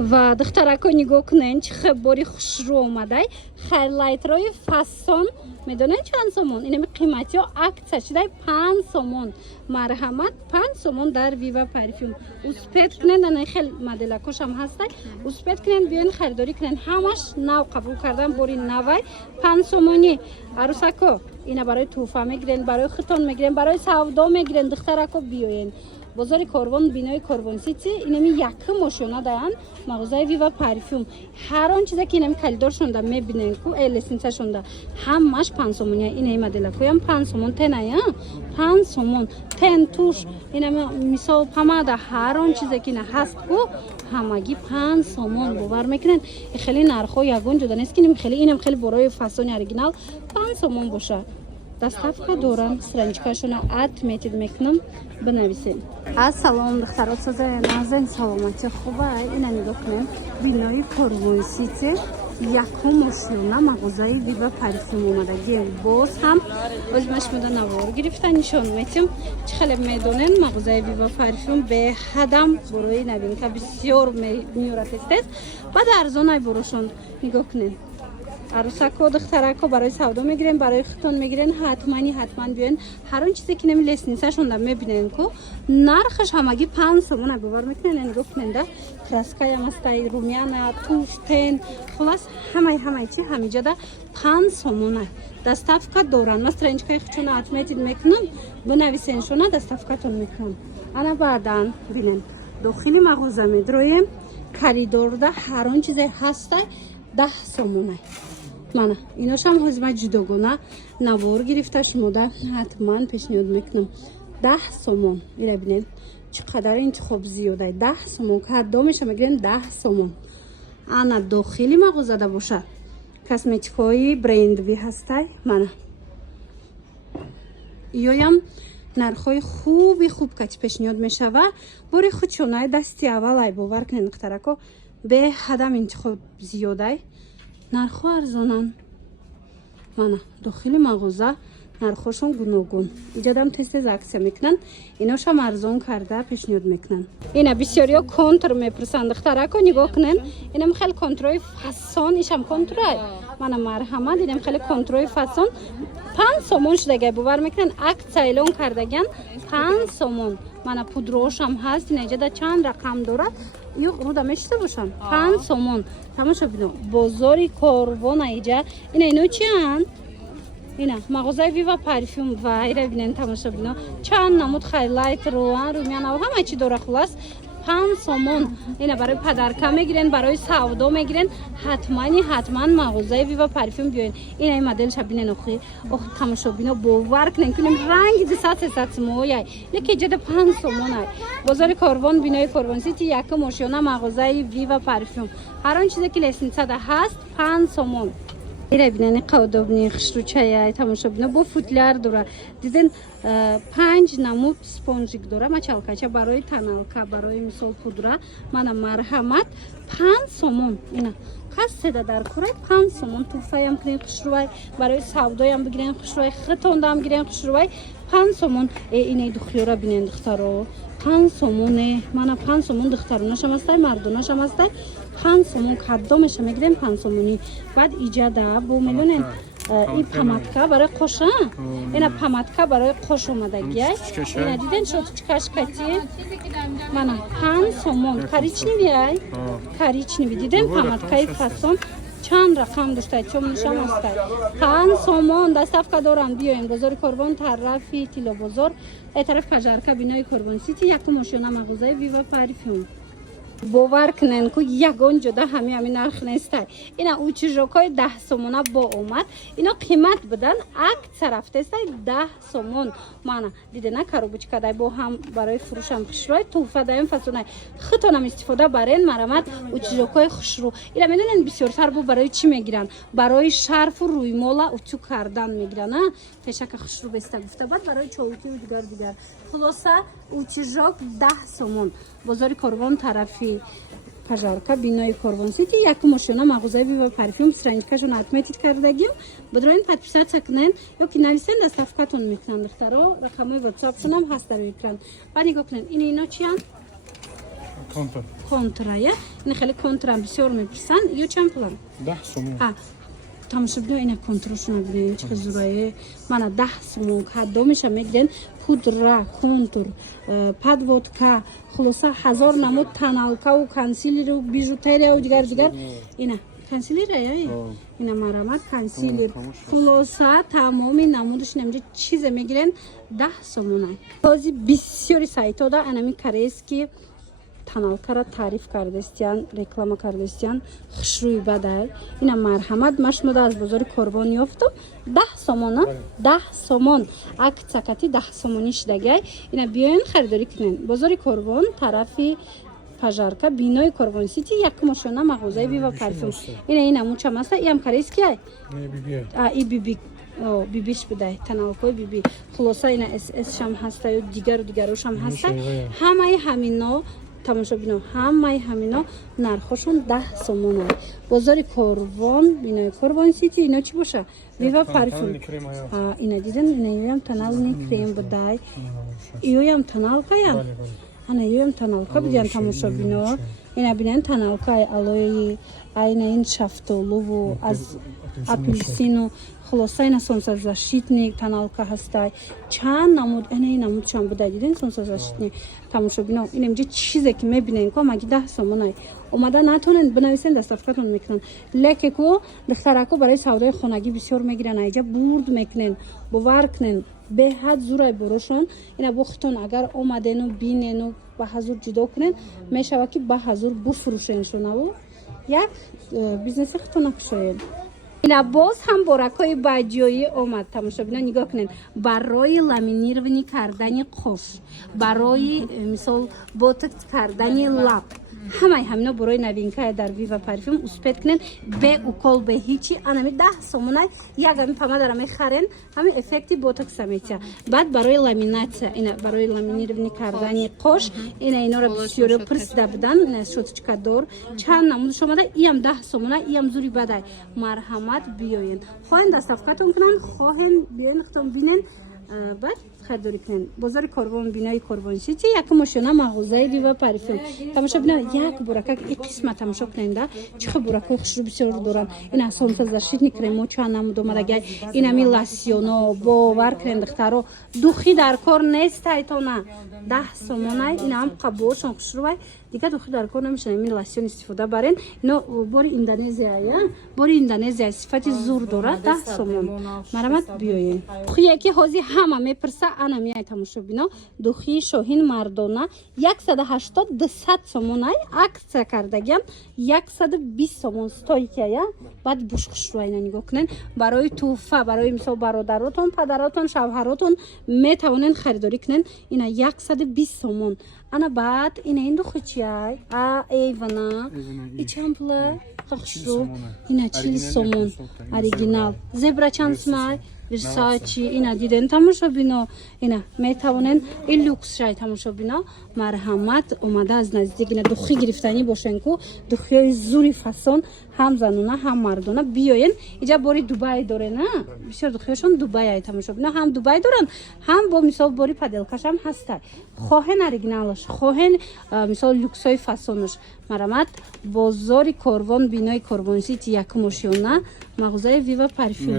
و دخترکو نگاه کنین چه خبری خوش رو اومده خیلیت روی فاسون میدونین چند سومون اینم قیمتی ها عکس شده 5 سومون مرحمت 5 سومون در ویوا پرفیوم اسپید کنین نه خیلی مدل کوش هم هسته اسپید کنین بیاین خریداری کنین همش نو قبول کردن بوری نوای 5 سومونی عروسکو اینا برای توفه میگیرین برای خطون میگیرین برای سودا میگیرین دخترکو بیاین بازار کاروان بینای کاروان سیتی اینمی یک ماشینا دارن مغازه ویوا پرفیوم هر آن چیزی که اینم کلیدار شونده میبینین کو لیسنس شونده همش 5 سومونیه این مدل کویم 5 سومون تنه 5 سومون تن توش اینم میسو پماده هر آن چیزی که نه هست کو همگی 5 سومون باور میکنن خیلی نرخو یگون جدا نیست که اینم خیلی برای فسون اوریجینال 5 سومون باشه دستافка دوران страничкашона отметить میکنم بنویسین السلام دخترات سازه نازن سلامتی خوبه اینا نگاه کنیم بینای کاروان سیتی یکم ماشینا مغازه ویوا پرفیوم اومده گیم باز هم ازمش مده نوار گرفتن نشون میتیم چه خیلی میدونین مغازه ویوا پرفیوم به حدم برای نبین که بسیار میورت است بعد ارزانای بروشون نگاه کنین عروسکو دخترکو برای سودا میگیرین برای خطون میگیرین حتما بیاین هر اون چیزی که نمی لیسنسشون دم میبینین کو نرخش همگی 5 سومون باور میکنین نگاه کنین ده کراسکای هم است رومیانا توفتن خلاص همه چی همینجا ده 5 سومون دستافka دوران ما страничкای خودشون اتمیتید میکنم بنویسین شونا دستافکاتون میکنم انا بعدن ببینین داخلی مغازه میدرویم کریدور ده هر اون چیزی هست 10 سومونه مانا ایناش هم حزمه جداگانه نوار گرفته شموده حتما پیشنهاد میکنم 10 سومون ایره بینید چقدر این خوب زیاده 10 سومون که حد میشه میگیرین 10 سومون انا داخلی مغازه ده باشه کسمتیکایی برند وی هسته مانا یایم نرخای خوب که پیشنهاد میشه و باری خودشونه دستی اول باور کنین دخترکو به حدم انتخاب زیاده نرخو ارزانن مانا داخل مغازه نرخوشون گوناگون ایجادم تست اکسیا میکنن ایناش هم ارزان کرده پیشنهاد میکنن اینا بسیاریا کنتر میپرسن دخترکو نگاه کنن اینم خیلی کنترای فسان ایشم کنترای مانا مرحمت اینم خیلی کنترای فسان 5 سومون شده باور میکنن اکت اعلان کردگن 5 سومون مانا پودروش هم هست اینجا ده چند رقم دارد یو رو دمشته باشن 5 سومون تماشا بینو بازاری کاروان اینجا اینو چی هن؟ اینا مغازه ویوا پرفیوم و ایره بینن تماشا بینو چند نمود خیلیت رومیان و همه چی داره خلاص 5 سومون اینا برای پدرکه میگیرن برای سودا میگیرن حتما مغازه ویوا پرفیوم بیاین این مدل شبینه نخی تماشا بینو باور کنین کنیم رنگ 200 مویای لکه جد 5 سومون بازار کاروان بینای کاروان سیتی یک ماشینا مغازه ویوا پرفیوم هر آن چیزی که لیسنس ده هست 5 سومون ایره بینن قودابنی خشروچه تماشا بینه با فوتلر داره دیدن 5 نمود سپونجیک داره مچالکاچه برای تنالکا برای مثال پودره من مرحمت 5 سومون اینا خسته در کره 5 سومون توفه هم کنین خشروی برای سودای هم بگیرین خشروی خطونده هم بگیرین خشروی 5 سومون اینه دختیارا بینن دختارو 5 سومونه من 5 سومون دختروناش هم هسته مردوناش هم هسته 5 سومون کردامش میگیریم 5 سومونی بعد ایجاده بو میدونین این پمادکا برای قش اینا پمادکا برای قش اومدگی اینا دیدن شد چکشکتی من 5 سومون کاریچ نی دیدن پمادکای فاسون چند رقم داشته چون نشان هسته 5 سومون دستافka دارن بیاین بازار کاروان طرفی تیلا بازار طرف پجارکا بینای کاروان سیتی یک ماشینا مغازه ویوا پرفیوم باور کنن که یگان جدا همین نرخ نیست اینا اوچیژوکای 10 سومونه با اومد اینا قیمت بدن اکت رفته است 10 سومون مانا دیده نه کاروبچکا دای با هم برای فروش هم خشروی توفه دایم فسونه خطونم استفاده برین مرامت اوچیژوکای خشرو اینا میدونن بسیار سر بو برای چی میگیرن برای شرف و روی مولا اوچو کردن میگیرن پشک خشرو بسته گفته بعد برای چوکی و دیگر خلاصه اوچیژوک 10 سومون بازار کاروان طرفی پجارکا بینای کاروان سیتی یک ماشینا مغازه ویوا پرفیوم страничкашون اتمیتید کردگیم بدرین подписаться کنن یا که نویسن دستافکاتون میکنن دخترا رقمای واتساپشون هم هست در اکران بعد نگاه کنن اینا چی هست контрая. Ин хеле контрам бисёр мепирсан. Ё чанд пулан? 10 сомон. тамошобино ина контролшона бинем чӣ зурае мана 10 сомон кадо меша мегирен пудра контур подводка хулоса 1000 намуд таналкаву консилеру бижутерияу дигар ина консилерая ина марамат консилер хулоса тамоми намудаш инамҷа чизе мегирен 10 сомонай ҳозир бисёри сайтода анами корейски таналкара таъриф кардастиян реклама кардастиян хушрӯи бадай ина марҳамат машмуда аз бозори корвон ёфтам 10 сомона 10 сомон аксакати 10 сомонӣ шидагай ина биёен харидорӣ кунен бозори корвон тарафи пажарка бинои корвон сити як мошона мағозаи вива парфюм ина мучам аста иам корейски ай и биби бибиш бидай таналкои биби хулоса ина ss шам ҳастаю дигарошам ҳаста ҳамаи ҳамино тамошобино ҳамаи ҳамино нархошон 10 сомон ай бозори корвон бинои корвон сити ино чӣ боша вива парфюм ина диден инаёям танални крем будай иёям таналкаям ана иёям таналка бидиян тамошобино ина бинан таналкаи алои айна ин шафтолуву аз апелсину хулоса ина солнцезащитник таналка ҳастай чанд намуд ина намудшам будай диден солнцезащитник тамошобино ин имҷа чизе ки мебинен ко маги 10 сомонай омада натонен бинависен доставкатон мекунан леке ко духтарако барои савдои хонагӣ бисёр мегиран айҷа бурд мекунен бовар кунен беҳад зурай борошон ина бо хитон агар омадену бинену ба ҳазур ҷудо кунен мешава ки ба ҳазур буфурӯшен шунаву як бизнеси хитона кушоед ина боз ҳам боракҳои баҷоӣ омад тамошобино нигоҳ кунен барои ламинированӣ кардани қош барои мисол ботокс кардани лаб ҳамаи ҳамино борои новинкае дар вива парфюм успед кунен бе укол бе ҳичи анами 10 сомонай як ами помадара мехарен ҳами эффекти ботокса метия баъд барои ламинатсия ина барои ламинированӣ кардани қош ина инора бисёро пирсида будан ина шотичкадор чанд намудаш омада иам 10 сомонай иам зури бадай марҳамат биёен хоҳен доставкатон кунан хоҳен биёен хитон бинен баъд харидорӣ кунен бозори корвон бинои корвон сити як мошона мағозаи вива парфюм тамошобино як буракак и қисма тамошо куненда чӣ хел буракҳои хушрӯ бисёр доранд ина солнцезащитни кремо чанд намуд омадагай инами лосьёно бовар кунен духтаро духӣ дар кор нестайтона 10 сомонай инаам қабошон хушрӯвай дига духӣ дар кор намешана ин лосьён истифода барен ино бори индонезияя бори индонезия сифати зур дорад 10 сомон марамат биёен духие ки ҳозир ҳама мепирса анамияй тамошобино духии шоҳин мардона 180-200 сомонай аксия кардагиам 120 сомон стойкая баъд буш хушрӯайна нигоҳ кунен барои туҳфа барои мисол бародаротон падаратон шавҳаротон метавонен харидорӣ кунен ина 120 сомон ана баъд ина ин духи чиай эйвана ичанд пула хушрӯ ина 40 сомон оригинал зебра чанд смай Versace ина диден тамошобино ина метавонен ин люксшай тамошобино марҳамат омада аз наздик ина духӣ гирифтанӣ бошен ку духиёи зури фасон ҳам занона ҳам мардона биёен иҷа бори дубай дорена бисёр духиёшон дубайай тамошобино ҳам дубай доранд ҳам бо мисол бори паделкашам ҳастай хоҳен оригиналаш хоҳен мисол люксҳои фасонаш марамат бозори корвон бинои корвон сити якмошона мағозаи вива парфюм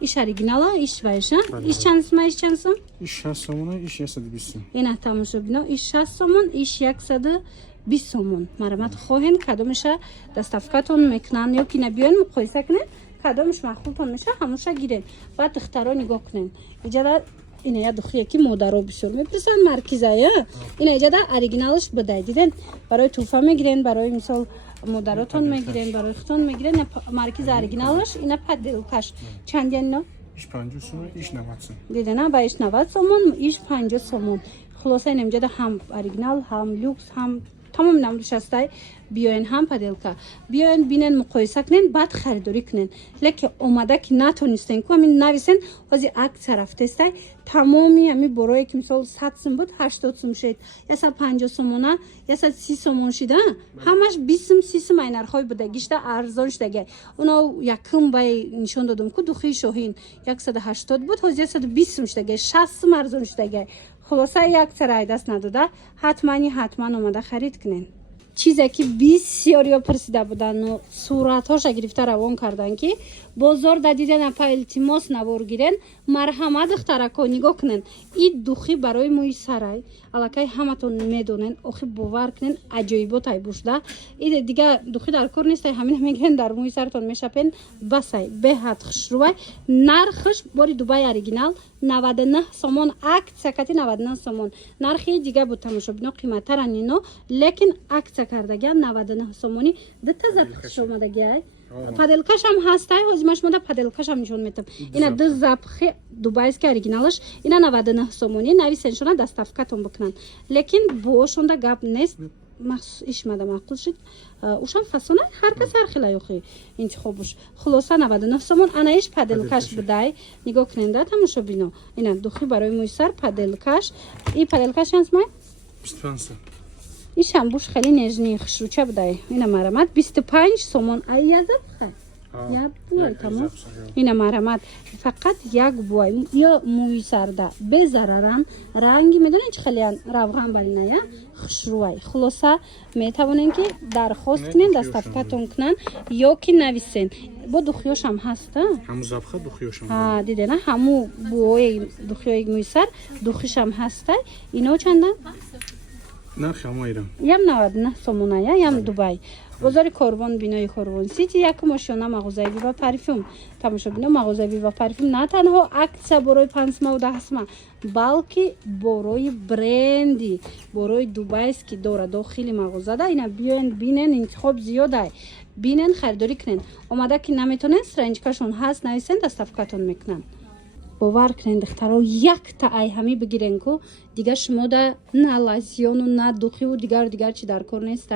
иш оригинала иш вайша иш чанд сомон иш чанд сом иш 60 сомон иш 120 сом ина тамошобино иш 60 сомон иш 120 сомон марамат хоҳен кадомеша доставкатон мекунанд ё ки набиён муқоиса кунен кадомеш махлутон меша ҳамоша гирен баъд духтаро нигоҳ кунен иҷара ина я духие ки модаро бисёр мепирсанд маркизая ина иҷада оригиналаш бидай диден барои туҳфа мегирен барои мисол модаротон мегирен барои хитон мегирен маркиза оригиналаш ина паделкаш чандян ино иш 50 сомон иш 90 сомон дидена ба иш 90 сомон иш 50 сомон хулоса ин имҷада ҳам оригинал ҳам люкс ҳам тамоми намудаш ҳастай биёен ҳам паделка биёен бинен муқоиса кунен баъд харидорӣ кунен леке омада ки натонистен ку ҳамин нависен ҳозир аксия рафтестай тамоми ҳами борое ки мисол 100 сум буд 80 сум шед 150 сомона 130 сомон шида ҳамаш 20 сум 30 сум ай нархҳои будагишта арзон шидагай уно якум бай нишон додам ку духии шоҳин 180 буд ҳозир 120 сум шидагай 60 сум арзон шидагай хулоса як царай даст надода ҳатман омада харид кунен. چیزی که بسیاری پرسیده بودن و صورت‌هاش گرفته روان کردن که بازار دیدن اپا التماس نوار گیرن مرحمت اختراکو نگاه کنن این دوخی برای موی سرای الکی همتون میدونن آخه باور کنن عجایبات ای بوشده این دیگه دوخی در کار نیست همین میگن در موی سرتون میشپن بسای به حد خشروای نرخش باری دوبای اوریجینال 99 سومون اکت کتی 99 سومون نرخی دیگه بود تماشا بینو قیمت‌تر اینو لیکن اکت کردگی 99 سومونی دتا زبخش اومدگی پادلکاش هم هستای هزیمش ماده پادلکاش هم نشون میتم اینا دو زبخ دوبایس که اوریجینالش اینا 99 سومونی نویسنشون دستافکاتون بکنن لیکن بوشون دا گپ نیست ایش ماده معقول شد اوشان فسونه هر کس هر خیلی انتخابش خلاصه 99 سومون انایش پادلکاش بدای نگاه کننده تماشا بینو اینا دوخی برای مویسر پادلکاش این پادلکاش هست ما 25 сом. ایش هم بوش خیلی نجنی خشروچه بدای اینا مرامت 25 سومون ای یزد خیلی یا بوی تمام اینا مرامت فقط یک بوی یا موی سرده به ضررن رنگی میدونین چه خیلی روغن برینه یا خشروی خلاصه میتوانین که درخواست کنین دستافکاتون کنن یا که نویسین با دوخیاش هم هسته همو زبخه دوخیاش هم ها دیده نه همو بوی دوخیای موی سر دوخیش هم هسته اینا چنده نرخ هم ایران ям 99 сомона ям дубай бозори корвон бинои корвон сити як мошона мағозавӣ ва парфюм тамошобино мағозавӣ ва парфюм на танҳо аксия борои 510 балки борои бренди борои дубайски дора дохили мағозада ина биёен бинен интихоб зиёдай бинен харидорӣ кунен омада ки наметонен страничкашон ҳаст нависен дастафкатон мекунанд باور کنید دخترها یک تا ای همی بگیرن که دیگه شما دا نه لاسیون و نه دوخی و دیگر چی در کار نیست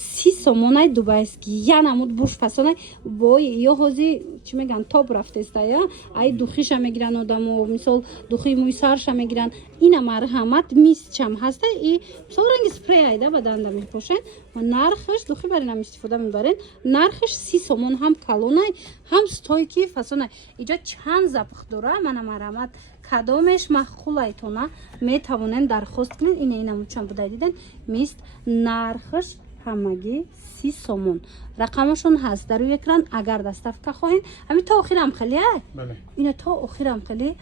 30 سومونای دوبایست که یا نمود بوش پسانای وای یا هازی چی میگن تاپ رفته است یا ای دوخیش هم میگیرن آدم و مثال دوخی موی سرش هم میگیرن این مرحمت میست چم هسته ای مثال رنگ سپری ایده بدن دا میپاشن و نرخش دوخی برای نم استفاده میبرن نرخش 30 سومون هم کلونای هم ستایکی فسانای اینجا چند زبخ داره من مرحمت کدامش مخولایتونه میتوانن درخواست کنین اینا چند بوده دیدن میست نرخش همگی 30 سومون رقمشون هست در روی اکران اگر دستافکا خواهین همین تا آخرم خیلیه بله اینه تا آخرم خیلی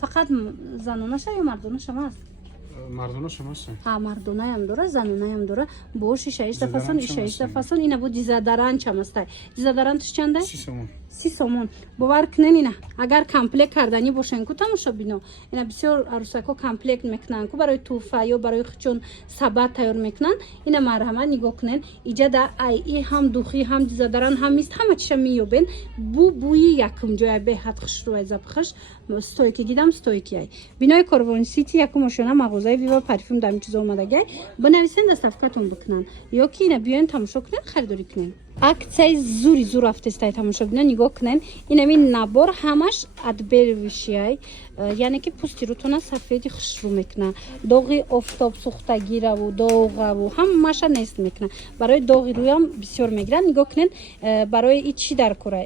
فقط زنونش یا مردونش هم هست مردونش هم هستن ها مردونه هم داره زنونه هم داره با شیشه فصل شیشه فصل اینا بود دیزادران چم است دیزادرانش چنده 30 سومون 30 سومون باور کنین اینا اگر کامپلت کردنی باشن کو تماشا بینو اینا بسیار عروسکا کامپلت میکنن کو برای توفه یا برای خچون سبد تیار میکنن اینا مرحمت نگاه کنن ایجاد ای هم دوخی هم دیزادران هم میست همه چیش میوبن بوی یکم جای به حد خشروی زبخش ستویکی دیدم ستویکی ای بینای کاروان سیتی یکم ماشینا مغازه ویوا پرفیوم دم چیزا اومدگی بنویسین دستافکاتون بکنن یا کی اینا بیاین تماشا کنن خریداری کنن аксияи зури зур афтестай тамошобина нигоҳ кунен инамин набор ҳамаш адбервишиай яъне ки пӯсти рӯтона сафеди хушрӯ мекуна доғи офтоб сӯхтагираву доғаву ҳамаша нест мекуна барои доғи рӯям бисёр мегирад нигоҳ кунен барои и чӣ дар кора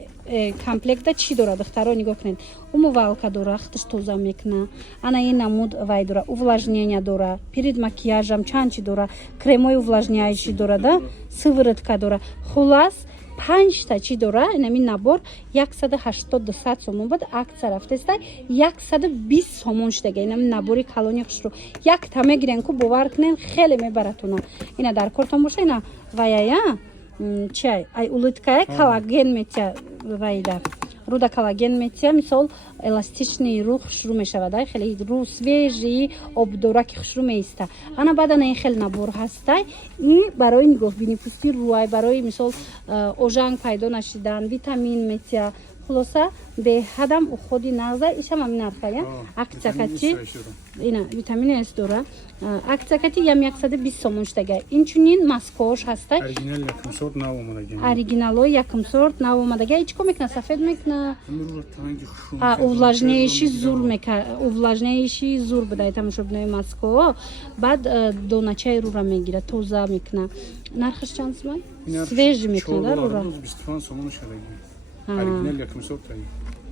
комплектда чӣ дора духтаро нигоҳ кунен умывалка дора хаташ тоза мекуна ана ин намуд вай дора увлажнения дора перед макияжам чанчи дора кремои увлажняющий дора да сыворотка дора хулас 5 та чӣ дора инамин набор 180 сомон буд акция рафтестай 120 сомон шудага инамин набори калони хушрӯ як та мегирен ку бовар кунен хеле мебаратуна ина дар кортон боша ина ваяя чай ай улиткая коллаген метия вайда руда коллаген метия мисол эластичный рӯ хушрӯ мешавад ай хеле рӯ свежи обдора ки хушрӯ меиста ана баъдан ин хеле набор ҳастай ин барои нигоҳбини пӯсти рӯай барои мисол ожанг пайдо нашидан витамин метия хулоса беҳадам уходи нағза ишам ҳамин нархая акциякати ина витамини эс дора акциякати ям 120 сомон шудага инчунин маскош ҳастай оригиналои якум сорт нав омадага ичко мекуна сафед мекуна увлажняющий зур мека увлажняющий зур будай тамошобинои маско баъд доначаи рӯра мегира тоза мекуна нархаш чанд сомон свежи мекуна да рӯра оригинал якум сорт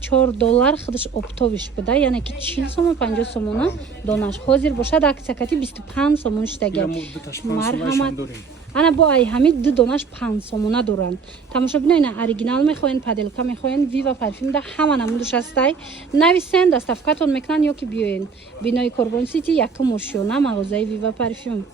$4 худаш оптовиш буда, яъне ки 40 сомон 50 сомона донаш. Ҳозир бошад аксиякати 25 сомон шудагиам. Марҳамат. Ана бо ай ҳамид 2 донаш 5 сомона доранд. Тамошобинон оригинал мехоҳен, паделка мехоҳен, Viva парфюм да ҳама намудаш астай. Нависен доставкатон мекунанд ё ки биёен. Бинои Корбон Сити, якум Ошёна, мағозаи Viva парфюм.